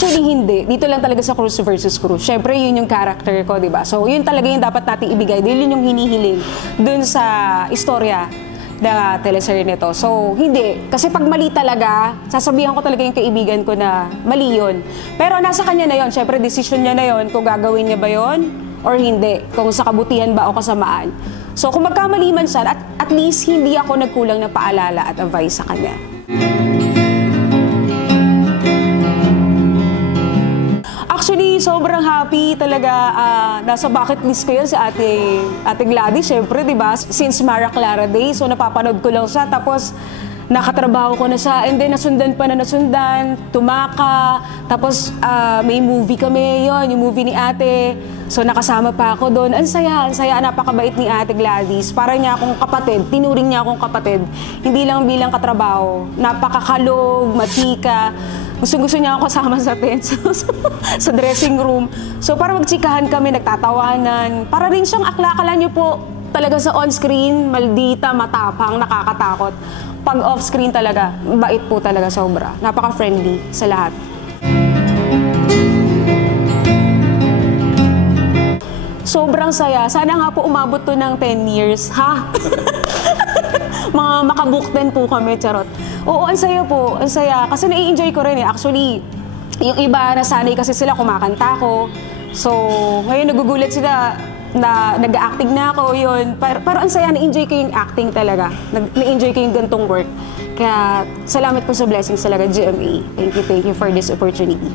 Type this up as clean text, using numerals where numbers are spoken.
Actually, hindi. Dito lang talaga sa Cruz versus Cruz. Siyempre, yun yung character ko, di ba? So, yun talaga yung dapat natin ibigay. Dahil yun yung hinihiling dun sa istorya na teleserye nito. So, hindi. Kasi pag mali talaga, sasabihan ko talaga yung kaibigan ko na mali yun. Pero nasa kanya na yun. Siyempre, decision niya na yun kung gagawin niya ba yun or hindi. Kung sa kabutihan ba o kasamaan. So, kung magkamali man siya, at least hindi ako nagkulang ng paalala at advice sa kanya. Actually, sobrang happy talaga. Nasa bucket list ko yun si Ate Gladys, syempre, di ba? Since Mara Clara Day, so napapanood ko lang siya. Tapos, nakatrabaho ko na siya. And then, nasundan pa na nasundan, tumaka. Tapos, may movie kami yon, yung movie ni ate. So, nakasama pa ako doon. Ang saya, napakabait ni Ate Gladys. Para niya akong kapatid, tinuring niya akong kapatid. Hindi lang bilang katrabaho. Napakakalog, machika. Gusto niya ako kasama sa tent, sa dressing room. So, para magchikahan kami, nagtatawanan. Para rin siyang akla niyo po, talaga sa on-screen, maldita, matapang, nakakatakot. Pag off-screen talaga, bait po talaga sobra. Napaka-friendly sa lahat. Sobrang saya. Sana nga po umabot to ng 10 years, ha? Mga makabook 10 po kami, charot. Oo, ang saya po, ang saya. Kasi nai-enjoy ko rin eh. Actually, yung iba, nasanay kasi sila kumakanta ko. So, ngayon nagugulat sila na nag-acting na ako, yun. Pero ang saya, na-enjoy ko yung acting talaga. Na-enjoy ko yung gantong work. Kaya, salamat po sa blessings talaga, GMA. Thank you for this opportunity.